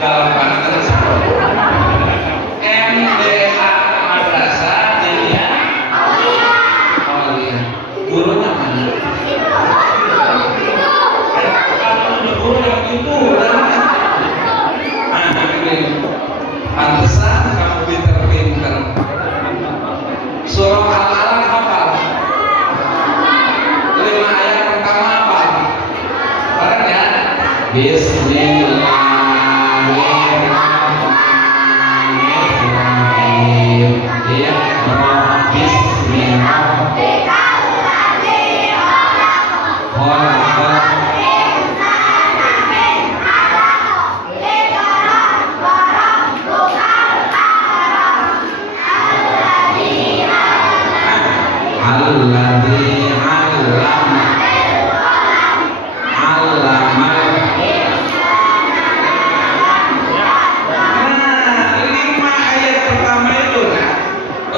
dalam bahasa MDA Madrasah Dinia Aulia. Gurunya mana? Kalau guru yang itu pantesan kamu pinter-pinter. Surah Al-Alaq hafal? 5 ayat pertama apa? Barang ya? Bismillahirrahmanirrahim. Ya,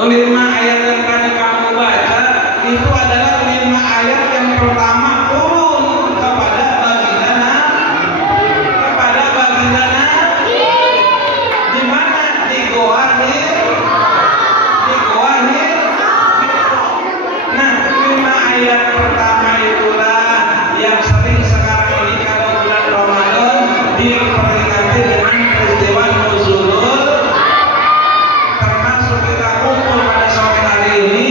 lima ayat yang tadi kamu baca itu adalah 5 ayat yang pertama turun kepada baginda Nabi. Di mana? Di Goa Hira. Nah, 5 ayat pertama itulah yang sering sekarang ini kalau bulan Ramadan diperingati dengan peristiwa nuzulul. Termasuk kita kumpul pada sore hari ini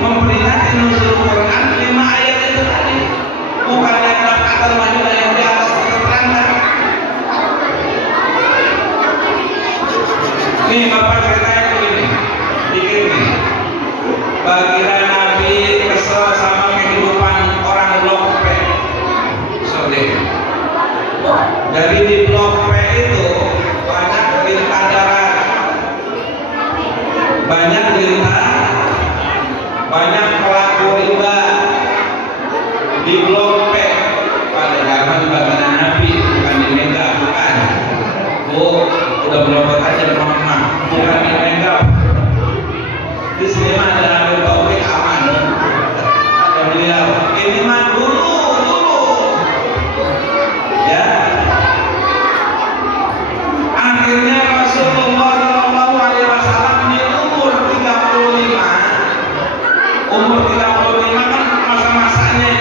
memperingati nuzul Quran 5 ayat itu tadi. Bukan yang kata majulah yang di atas terangkan. Nih Bapak ceritanya begini, dikit nih. Baginda Nabi kesel sama kehidupan orang Blok P. Sorry. Jadi di Blok P itu banyak lintah darat, banyak pelaku riba di Blok P pada zaman baginda Nabi, bukan di Mega, bukan. Udah berobat aja mama, bukan di Mega. Di sini mah ada Habib Taufik aman, ada beliau. Ini mah dulu ya. Akhirnya Rasulullah SAW di umur 35 kan masa-masanya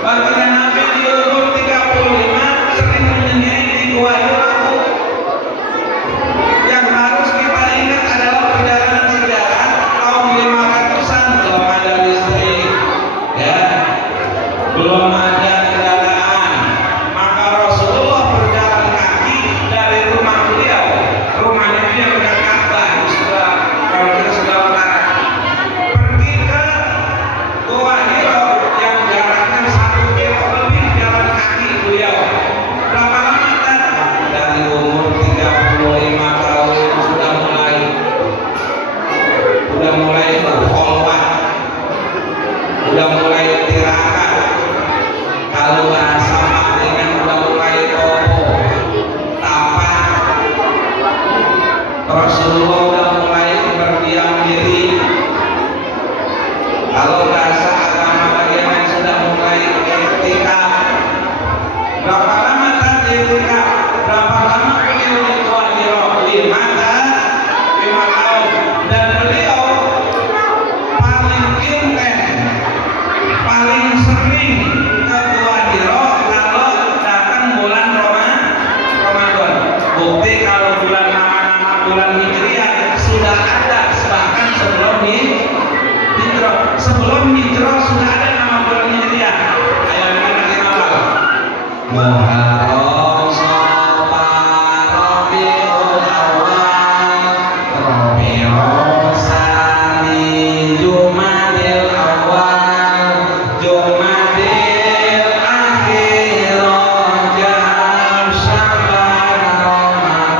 baginda Nabi di umur 35 sering menyendiri di Gua Hira. Yang harus kita ingat adalah perjalanan sejarah tahun 500-an, belum ada listrik ya, belum ada kendaraan, maka Rasulullah berjalan kaki dari rumah beliau. Rumahnya dia dekat Ka'bah di sebelah, kalau kita sebelah utara, pergi ke Gua Hira yang jaraknya 1 kilo lebih jalan kaki beliau. Berapa lama kan? Dari umur 35 tahun sudah mulai berkholwah, udah mulai tirakat. Kalau bahasa maknanya udah mulai topo, tapak. Rasulullah udah mulai berdiam diri. Kalau bahasa agama bagaimana sudah mulai etikaf. Berapa lama tadi etikaf? Berapa lama beliau di Gua Hira? 5 tahun. Dan beliau paling intens, paling sering ke Gua Hira kalau datang bulan Ramadan. Bukti kalau bulan nama-nama bulan Hijriah sudah ada, bahkan sebelum hijrah. Sebelum hijrah sudah ada nama bulan Hijriah. Ayo kita kasih awal. Muharram, Safar, Rabiul Awal, Rabiul Tsani, Jumadil Awal, Jumadil Akhir, Rajab, Syaban, Ramadan.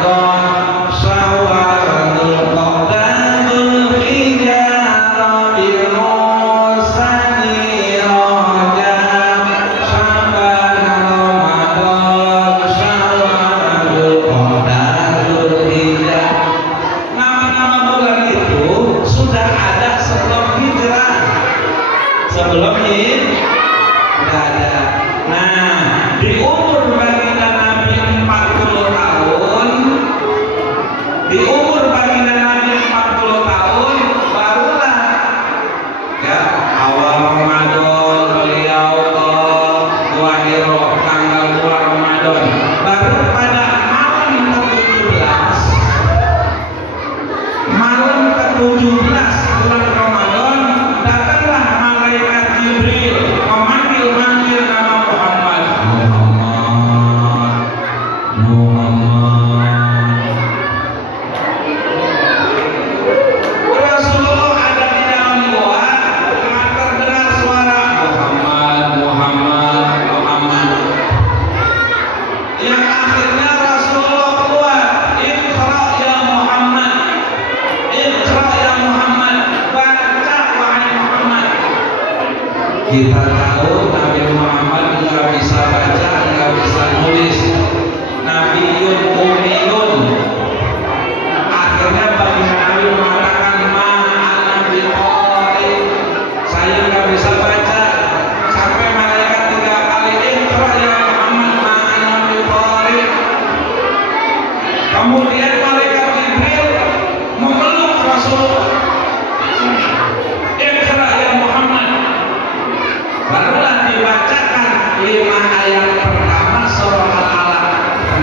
akhirnya Rasulullah keluar, Iqra ya Muhammad, Iqra ya Muhammad, baca wahai Muhammad. Kita tahu Nabi Muhammad nggak bisa baca, nggak bisa nulis, Nabiun Ummiyun. Akhirnya Baginda Nabi mengatakan ma'ana biqari, saya nggak bisa baca. Sampai malaikat 3 kali, Iqra ya Muhammad ma'ana biqari. Kemudian malaikat Jibril memeluk Rasulullah, Iqra ya Muhammad. Barulah dibacakan 5 ayat pertama surah Al-Alaq.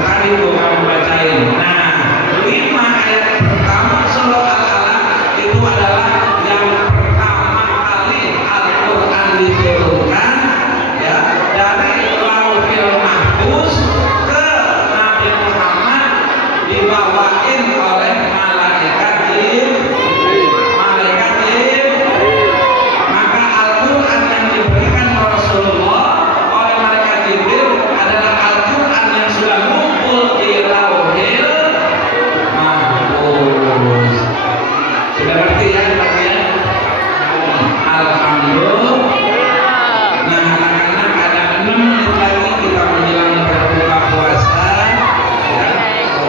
Tadi itu kamu bacain. Nah, 5 ayat pertama surah Al-Alaq itu adalah yang pertama kali Al-Quran diturunkan, ya, dari Lauhil Mahfuz ke Nabi Muhammad, dibawain oleh malaikat Jibril. Maka Al-Quran yang diberikan Rasulullah oleh malaikat Jibril adalah Al-Quran yang sudah ngumpul di Lauhil Mahfuz. Sudah ngerti ya, Alhamdulillah. Nah, anak-anak, ada 6 menit lagi kita menjelang berbuka puasa, ya.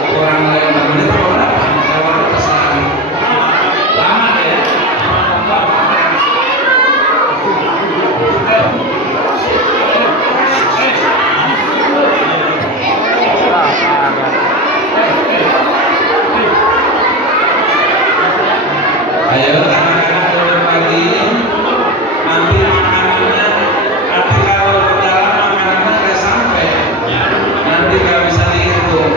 Kurang dari 6 menit atau berapa? Jawabnya terserah. Lama ya. Ayo anak-anak duduk lagi. Nanti makanannya, nanti kalau berjalan makanannya nggak sampai, nanti nggak bisa dihitung.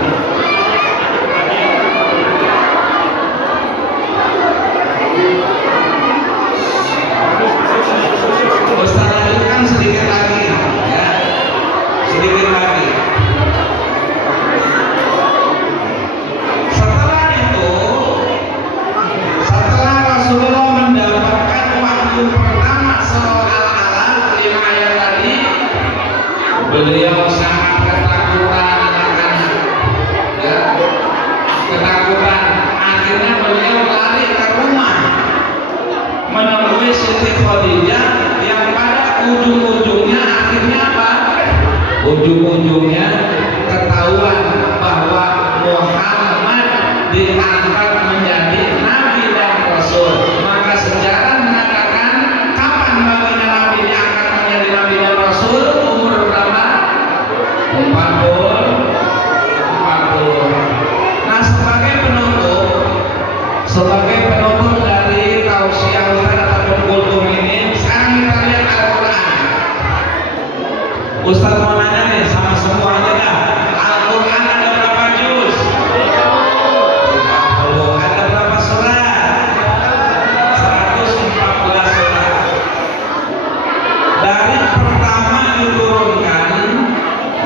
Ustaz lanjutkan sedikit lagi, ya, sedikit lagi. Setelah itu, setelah Rasulullah mendapatkan wahyu pertama surah Al-Alaq 5 ayat tadi, beliau sangat ketakutan, ya, ketakutan. Akhirnya beliau lari ke rumah menemui Siti Khadijah yang pada ujung-ujungnya akhirnya apa? Ujung-ujungnya ketahuan bahwa Muhammad diangkat menjadi Nabi dan Rasul. Maka sejarah mengatakan kapan baginda Nabi diangkat menjadi Nabi dan Rasul? Umur berapa? 40. Nah, sebagai penutup dari tausiah Ustaz ataupun kultum ini, sekarang kita lihat Al-Quran. Ustaz mau nanya nih sama semuanya dah. Al-Quran ada berapa juz? 30. Ada berapa surat? 114 surat. Dari pertama diturunkan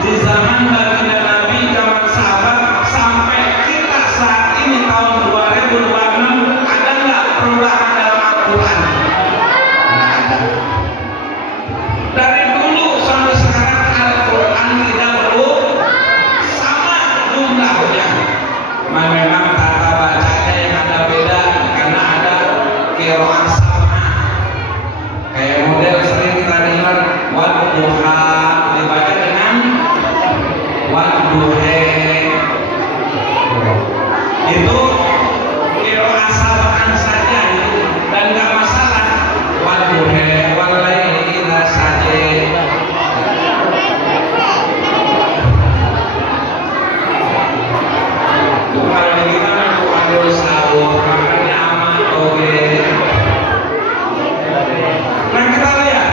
di zaman baginda Nabi, zaman sahabat, sampai kita saat ini tahun 2026, ada nggak perubahan dalam Al-Quran? Nggak ada. Dari dulu sampai sekarang Al-Quran tidak sama jumlahnya. Memang tata bacanya yang ada beda karena ada qiraat sama. Kayak model sering kita dengar wadduha dibaca dengan wadduhe. Itu qiraat samaan saja dan nggak masalah. Wadduhe walaili idza saja. Kalau kita mau ada sahur, makanya aman oke. Nah, kita lihat,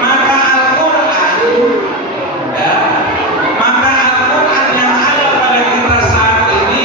maka Al-Quran, ya, maka Al-Quran yang ada pada kita saat ini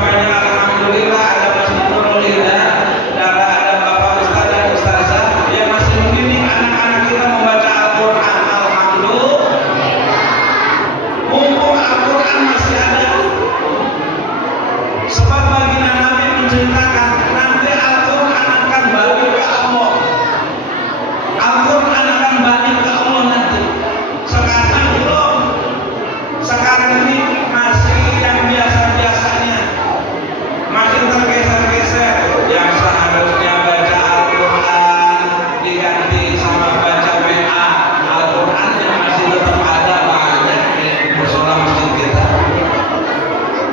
makanya alhamdulillah ada Masjid Nurul Huda, ada Bapak Ustaz dan Ustazah yang masih membimbing anak-anak kita membaca Al-Quran. Alhamdulillah. Mumpung Al-Quran masih ada. Sebab baginda Nabi menceritakan nanti Al-Quran akan balik ke Allah. Al-Quran akan balik ke Allah nanti. Sekarang belum. Sekarang ini masih yang biasa-biasanya, masih tergeser-geser. Yang seharusnya baca Al-Quran diganti sama baca WA. Al-Quran yang masih tetap ada banyak di musola masjid kita.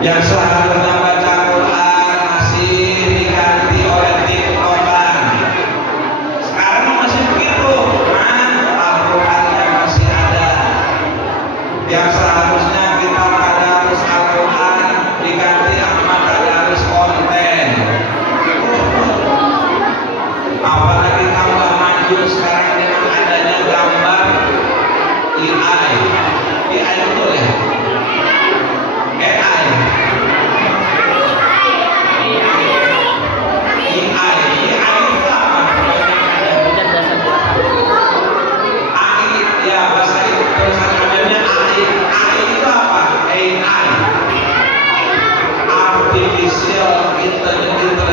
Yang seharusnya baca Quran masih diganti oleh TikTokan. Sekarang masih begitu, Al-Quran yang masih ada. Yang seharusnya kita tadarus Al-Quran diganti sama tadarus konten. Apalagi tambah maju sekarang dengan adanya gambar AI. AI betul ya? AI. AI itu apa? AI, ya bahasa itu tulisan adanya AI. AI itu apa? AI. Artificial Intelligence.